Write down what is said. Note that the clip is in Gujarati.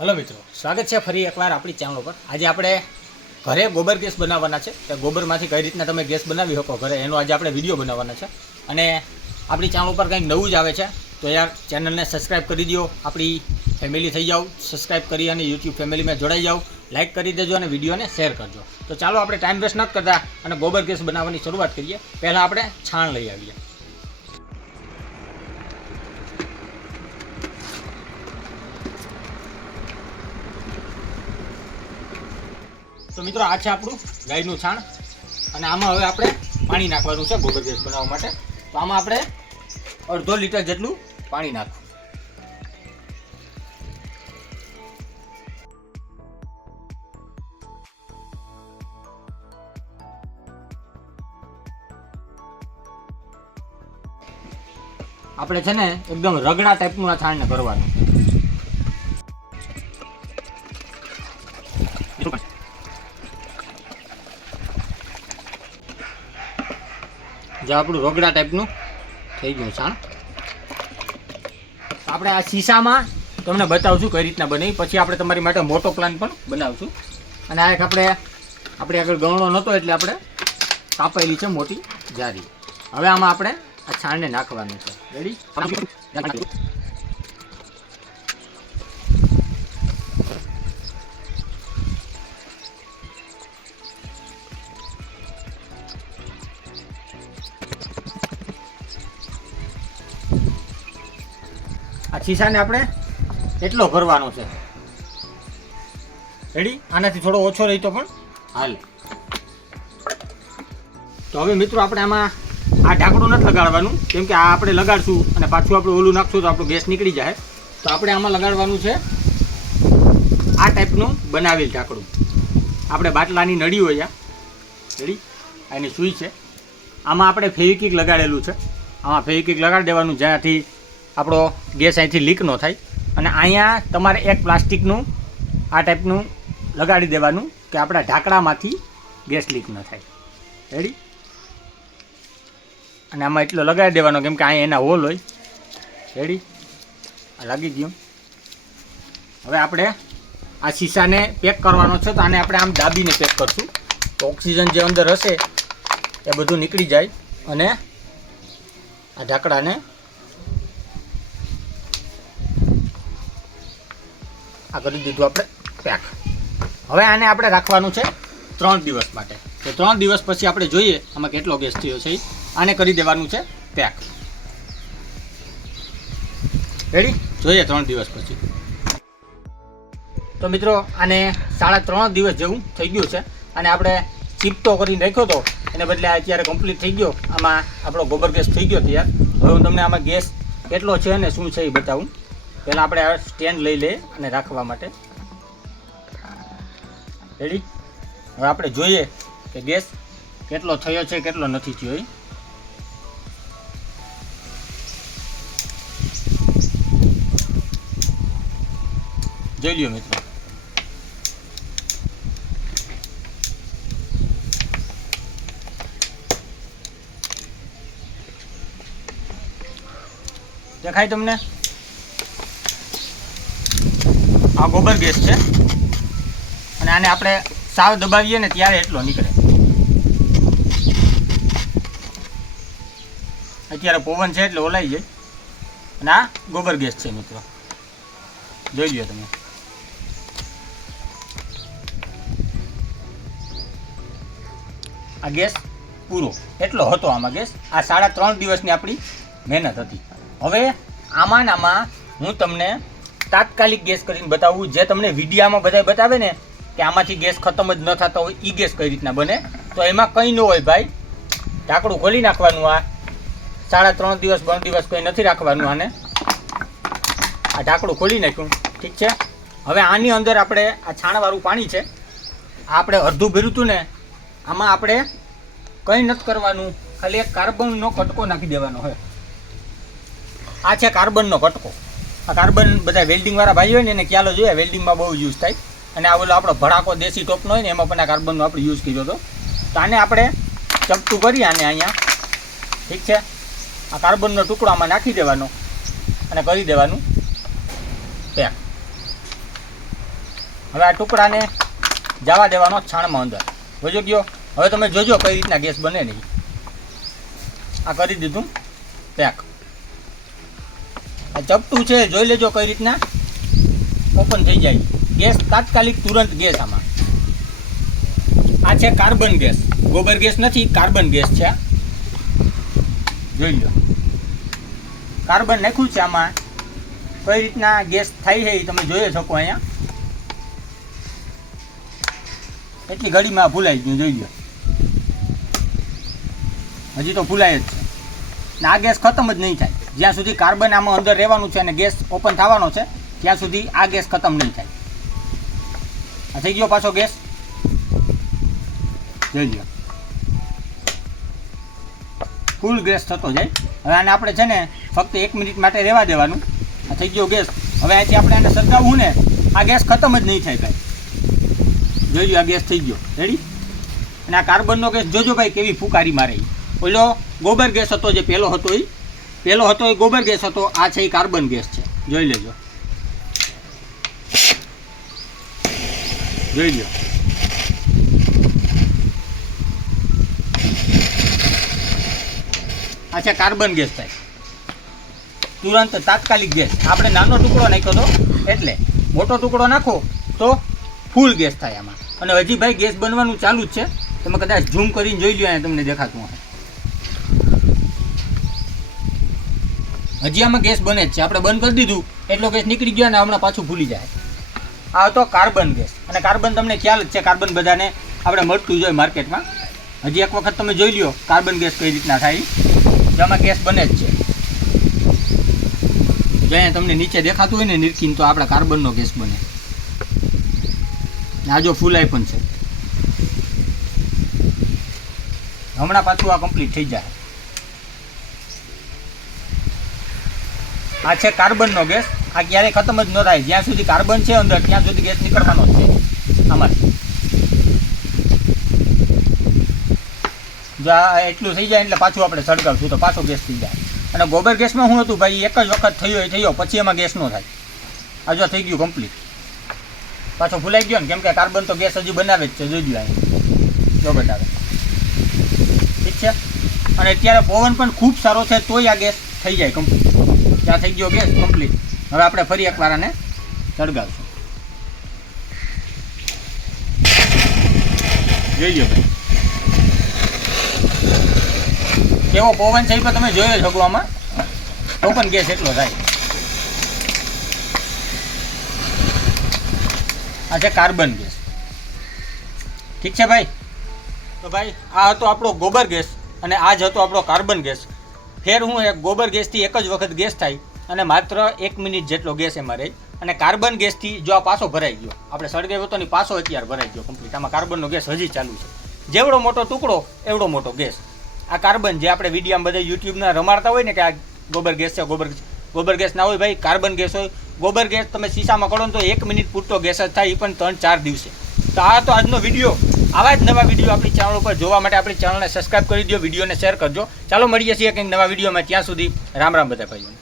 हेलो मित्रों, स्वागत है फरी एक बार अपनी चैनल पर। आज આપણે ઘરે ગોબર ગેસ બનાવવાના છે કે ગોબરમાંથી કઈ રીતના તમે ગેસ બનાવી શકો ઘરે એનો આજે આપણે વિડિયો બનાવવાના છે અને આપણી ચેનલ પર કંઈક નવું જ આવે છે તો યાર ચેનલને સબસ્ક્રાઇબ કરી દો, આપણી ફેમિલી થઈ જાવ, સબસ્ક્રાઇબ કરી અને YouTube ફેમિલીમાં જોડાઈ જાવ, લાઈક કરી દેજો અને વિડિયોને શેર કરજો। તો ચાલો આપણે ટાઈમ વેસ્ટ ન કરતા અને ગોબર ગેસ બનાવવાની શરૂઆત કરીએ। પહેલા આપણે છાણ લઈ આવીએ। तो मित्रों आ है आपणुं गायनुं छाण अने आमां हवे आपणे पाणी नाखवानुं छे गोबर गैस बनाववा माटे। तो आमां आपणे अर्धो लीटर जेटलुं पाणी नाखवुं। आपणे छे ने एकदम रगड़ा टाइपनुं आ छाणने करवानुं। जो आपणुं रगड़ा टाइपनुं थई गयुं छाण। आपणे आ शीशामां तमने बतावशुं कई रीतना बने, पछी आपणे तमारी माटे मोटो प्लान पण बनावशुं। अने आ एक आपणे आगळ गणनो नतो एटले आपणे कापेली छे मोटी जारी। हवे आमां आपणे आ छाणने नाखवानुं छे। रेडी? आ शीशा ने आपणे एटलो भरवानो छे। रेडी? आनाथी थोड़ो ओछो रही तो पण हाले। तो हवे मित्रों आपणे आमां आ ढाकणुं नथी लगाडवानुं, केम के आ आपणे लगाडशुं अने पाछुं आपणे ओલું नाखशुं तो आपणो गैस निकળી जाए। तो आपणे आमां लगाडवानुं छे आ टाइपनुं बनावेल ढाकणुं। आपणे बाटलानी नળી होय आ। रेडी? आनी सुई छे। आमां आपणे फेविक्विक लगाडेલું છે। आमां फेविक्विक लगाડી દેવાનું જેનાથી આપણો ગેસ અહીંથી લીક ન થાય। અને અહીંયા તમારે એક પ્લાસ્ટિકનું આ ટાઈપનું લગાડી દેવાનું કે આપણા ઢાંકણામાંથી ગેસ લીક ન થાય। રેડી? અને આમાં એટલો લગાડી દેવાનો કેમ કે અહીંયા એના હોલ હોય। રેડી? આ લાગી ગયું। હવે આપણે આ શીશાને પેક કરવાનો છે, તો આને આપણે આમ દાબીને પેક કરશું તો ઓક્સિજન જે અંદર હશે એ બધું નીકળી જાય અને આ ઢાંકણાને आ कर दीधुं आपणे पेक। हवे आने आपणे राखवानुं छे 3 दिवस माटे। तो 3 दिवस पछी आपणे जोईए आमां केटलो गैस थयो छे। आने करी देवानुं छे पेक। रेडी? जोईए 3 दिवस पछी। तो मित्रों आने 3.5 दिवस जेवुं थई गयुं छे अने आपणे चीपटो करीने राख्यो तो एने बदले अत्यारे कम्प्लीट थई गयो। आमां आपणो गोबर गैस थई गयो तैयार। हवे हुं तमने आमां गैस केटलो छे अने शुं छे ए बतावुं। पहला આપણે આ સ્ટેન્ડ લઈ લે અને રાખવા માટે। રેડી? હવે આપણે જોઈએ કે ગેસ કેટલો થયો છે કેટલો નથી થયો। જોઈ લ્યો મિત્રો। દેખાય તમને? आ गोबर गैस है અને આને આપણે સાવ દબાવીએ ને ત્યારે એટલો નીકળે। અત્યારે પવન છે એટલે ઓલાઈ જાય અને આ ગોબર ગેસ છે મિત્રો। જોઈ લ્યો તમે। આ ગેસ પૂરો એટલો હતો આમાં ગેસ। આ 3.5 દિવસની આપણી મહેનત હતી। હવે આમાં હું તમને तात्कालिक गैस करीने बतावुं जे तमने विडियोमां बधाय बतावे ने कि आमांथी गैस खत्म ज न थतो होय ई गैस कई रीतना बने। तो एमां कंई न होय भाई, ढांकणुं खोली नाखवानुं। आ 3.5 दिवस 2 दिवस कंई नथी राखवानुं आने। आ ढांकणुं खोली नाख्युं। ठीक छे? हवे आनी अंदर आपणे आ छाणवाळुं पाणी छे, आपणे अर्धुं भर्युं हतुं ने आमां आपणे कंई नथी करवानुं, खाली एक कार्बननो कटको नाखी देवानो होय। आ छे कार्बननो कटको। आ कार्बन बधा वेल्डिंग वाळा भाई होय ने एने ख्याल ज होय, वेल्डिंग में बहु यूज थाय। अने आ ओलो आपणो भड़ाको देशी टोपनो होय ने एमां पण आ कार्बननो आपणे यूज कर्यो हतो। तो आने आपणे चपटुं करी आने अहींया। ठीक है? आ कार्बननो टुकड़ो आमां नाखी देवानो અને કરી દેવાનું પેક। હવે આ ટુકડાને જવા દેવાનો છાણમાં અંદર જોજો ગયો. હવે તમે જોજો કઈ રીતના ગેસ બને નહીં. આ કરી દીધું પેક. આ ચપટું છે, જોઈ લેજો કઈ રીતના ઓપન થઈ જાય ગેસ તાત્કાલિક, તુરંત ગેસ. આમાં આ છે કાર્બન ગેસ, ગોબર ગેસ નથી, કાર્બન ગેસ છે. જોઈ લો કાર્બન નાખ્યું છે આમાં. કઈ રીતના ગેસ થાય છે એ તમે જોઈ શકો અહીંયા. એટલી ઘડીમાં ભૂલાઈ ગયું, જોઈ લો. હજી તો ભૂલાય જ છે ને. આ ગેસ ખતમ જ નહીં થાય જ્યાં સુધી કાર્બન આમાં અંદર રહેવાનું છે અને ગેસ ઓપન થવાનો છે ત્યાં સુધી આ ગેસ ખતમ નહીં થાય. આ થઈ ગયો પાછો ગેસ, જોઈ લો ફૂલ ગેસ થતો જાય. હવે આને આપણે છે ને ફક્ત 1 મિનિટ માટે રહેવા દેવાનું. આ થઈ ગયો ગેસ. હવે અહીંથી આપણે આને સળગાવવું ને આ ગેસ ખતમ જ નહીં થાય ભાઈ. જોઈ લો આ ગેસ થઈ ગયો રેડી. અને આ કાર્બનનો ગેસ જોજો ભાઈ કેવી ફૂકારી મારે. ઓલો ગોબર ગેસ હતો જે પહેલો હતો એ ગોબર ગેસ હતો. આ છે એ કાર્બન ગેસ છે, જોઈ લેજો. જોઈ લો આ છે કાર્બન ગેસ થાય તુરંત તાત્કાલિક ગેસ. આપણે નાનો ટુકડો નાખ્યો હતો એટલે મોટો ટુકડો નાખો તો ફૂલ ગેસ થાય આમાં. અને હજી ભાઈ ગેસ બનવાનું ચાલુ જ છે. તમે કદાચ ઝૂમ કરીને જોઈ લો, તમને દેખાતું હશે. હજી આમાં ગેસ બને જ છે. આપણે બંધ કરી દીધું એટલો ગેસ નીકળી ગયો ને હમણાં પાછું ભૂલી જાય. આ હતો કાર્બન ગેસ. અને કાર્બન તમને ખ્યાલ જ છે, કાર્બન બધાને આપણે મળતું જ હોય માર્કેટમાં. હજી એક વખત તમે જોઈ લો કાર્બન ગેસ કઈ રીતના થાય. જેમાં ગેસ બને જ છે. જ્યાં તમને નીચે દેખાતું હોય ને નિરખીને તો આપણે કાર્બનનો ગેસ બને. આ જો ફૂલાય પણ છે. હમણાં પાછું આ કમ્પ્લીટ થઈ જાય. આ છે કાર્બનનો ગેસ. આ ક્યારેય ખતમ જ ન થાય. જ્યાં સુધી કાર્બન છે અંદર ત્યાં સુધી ગેસ નીકળવાનો જ છે આમાંથી. જો આ એટલું થઈ જાય એટલે પાછું આપણે સળગાવશું તો પાછો ગેસ થઈ જાય. અને ગોબર ગેસમાં શું હતું ભાઈ, એક જ વખત થયો પછી એમાં ગેસ ન થાય. આ જો થઈ ગયું કમ્પ્લીટ. પાછો ફૂલાઈ ગયો ને, કેમ કે કાર્બન તો ગેસ હજી બનાવે જ છે. જોઈ લો અહીં જો બતાવે. ઠીક છે. અને અત્યારે પવન પણ ખૂબ સારો છે તોય આ ગેસ થઈ જાય કમ્પ્લીટ. ત્યાં થઈ ગયો ગેસ કમ્પ્લીટ. હવે આપણે ફરી એકવાર આને સળગાવશું. જોઈ લો ભાઈ કેવો પવન છે એ પણ તમે જોઈ શકો. આમાં તો પણ ગેસ એટલો થાય. આ છે કાર્બન ગેસ. ઠીક છે ભાઈ. તો ભાઈ આ હતો આપણો ગોબર ગેસ અને આ જ હતો આપણો કાર્બન ગેસ. ફેર હું એક ગોબર ગેસથી એક જ વખત ગેસ થાય અને માત્ર 1 મિનિટ જેટલો ગેસ એમાં રહે. અને કાર્બન ગેસથી જો આ પાછો ભરાઈ ગયો, આપણે સળગાવ્યો હતો ને પાછો અત્યારે ભરાઈ ગયો કમ્પ્લીટ. આમાં કાર્બનનો ગેસ હજી ચાલુ છે. જેવડો મોટો ટુકડો એવડો મોટો ગેસ. આ કાર્બન જે આપણે વિડીયોમાં બધા યુટ્યુબના રમાડતા હોય ને કે આ ગોબર ગેસ છે, ગોબર ગેસ ના હોય ભાઈ, કાર્બન ગેસ હોય. ગોબર ગેસ તમે શીશામાં કરો ને તો 1 મિનિટ પૂરતો ગેસ જ થાય, એ પણ 3-4 દિવસે. તો આ તો આજનો વિડીયો. આવા જ નવા વિડીયો આપણી ચેનલ ઉપર જોવા માટે આપણી ચેનલને સબસ્ક્રાઈબ કરી દો, વિડીયોને શેર કરજો. ચાલો મળીએ છીએ કંઈક નવા વિડીયોમાં. ત્યાં સુધી રામ રામ બધા ભાઈઓ.